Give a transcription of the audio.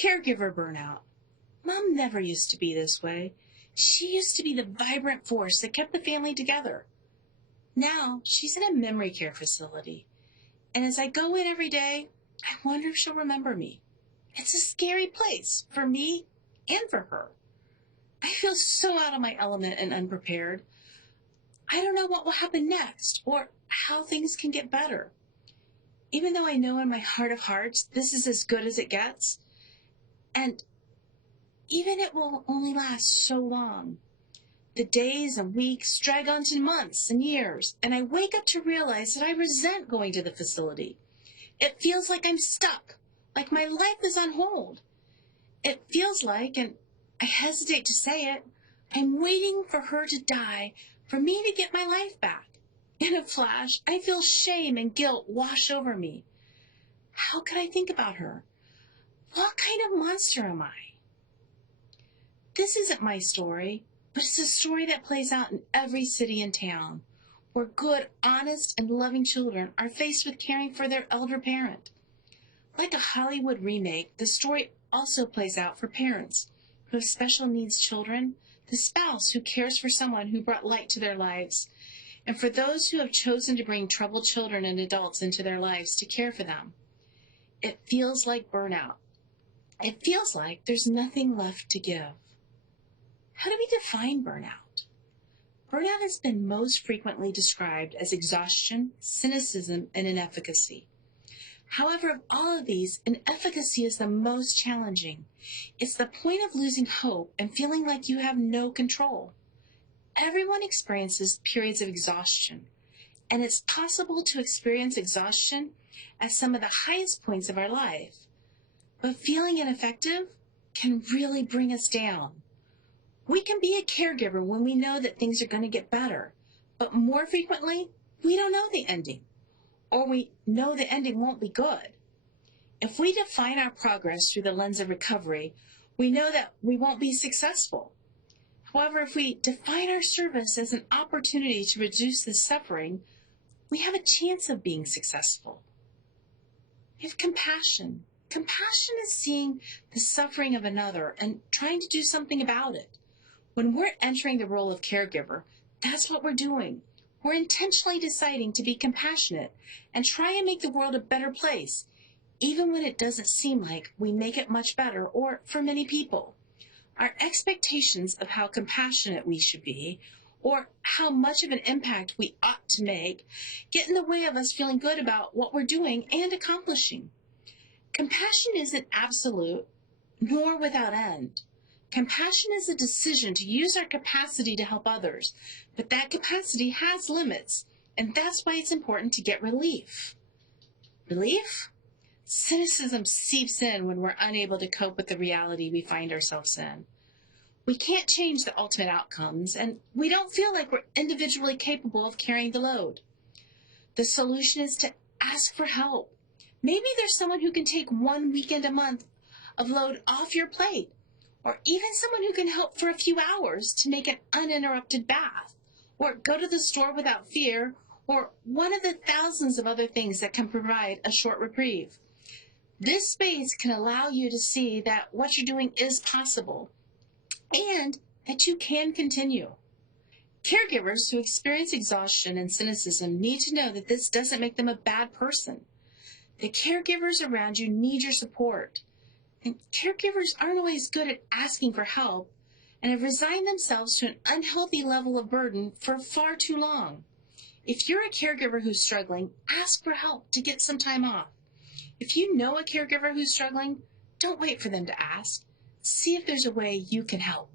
Caregiver burnout. Mom never used to be this way. She used to be the vibrant force that kept the family together. Now she's in a memory care facility. And as I go in every day, I wonder if she'll remember me. It's a scary place for me and for her. I feel so out of my element and unprepared. I don't know what will happen next or how things can get better. Even though I know in my heart of hearts this is as good as it gets, and even it will only last so long. The days and weeks drag on to months and years, and I wake up to realize that I resent going to the facility. It feels like I'm stuck, like my life is on hold. It feels like, and I hesitate to say it, I'm waiting for her to die for me to get my life back. In a flash, I feel shame and guilt wash over me. How could I think about her? What kind of monster am I? This isn't my story, but it's a story that plays out in every city and town, where good, honest, and loving children are faced with caring for their elder parent. Like a Hollywood remake, the story also plays out for parents who have special needs children, the spouse who cares for someone who brought light to their lives, and for those who have chosen to bring troubled children and adults into their lives to care for them. It feels like burnout. It feels like there's nothing left to give. How do we define burnout? Burnout has been most frequently described as exhaustion, cynicism, and inefficacy. However, of all of these, inefficacy is the most challenging. It's the point of losing hope and feeling like you have no control. Everyone experiences periods of exhaustion, and it's possible to experience exhaustion at some of the highest points of our life. But feeling ineffective can really bring us down. We can be a caregiver when we know that things are going to get better, but more frequently, we don't know the ending, or we know the ending won't be good. If we define our progress through the lens of recovery, we know that we won't be successful. However, if we define our service as an opportunity to reduce the suffering, we have a chance of being successful. We have compassion. Compassion is seeing the suffering of another and trying to do something about it. When we're entering the role of caregiver, that's what we're doing. We're intentionally deciding to be compassionate and try and make the world a better place, even when it doesn't seem like we make it much better, or for many people. Our expectations of how compassionate we should be, or how much of an impact we ought to make, get in the way of us feeling good about what we're doing and accomplishing. Compassion isn't absolute, nor without end. Compassion is a decision to use our capacity to help others, but that capacity has limits, and that's why it's important to get relief. Relief? Cynicism seeps in when we're unable to cope with the reality we find ourselves in. We can't change the ultimate outcomes, and we don't feel like we're individually capable of carrying the load. The solution is to ask for help. Maybe there's someone who can take one weekend a month of load off your plate, or even someone who can help for a few hours to make an uninterrupted bath, or go to the store without fear, or one of the thousands of other things that can provide a short reprieve. This space can allow you to see that what you're doing is possible, and that you can continue. Caregivers who experience exhaustion and cynicism need to know that this doesn't make them a bad person. The caregivers around you need your support. And caregivers aren't always good at asking for help and have resigned themselves to an unhealthy level of burden for far too long. If you're a caregiver who's struggling, ask for help to get some time off. If you know a caregiver who's struggling, don't wait for them to ask. See if there's a way you can help.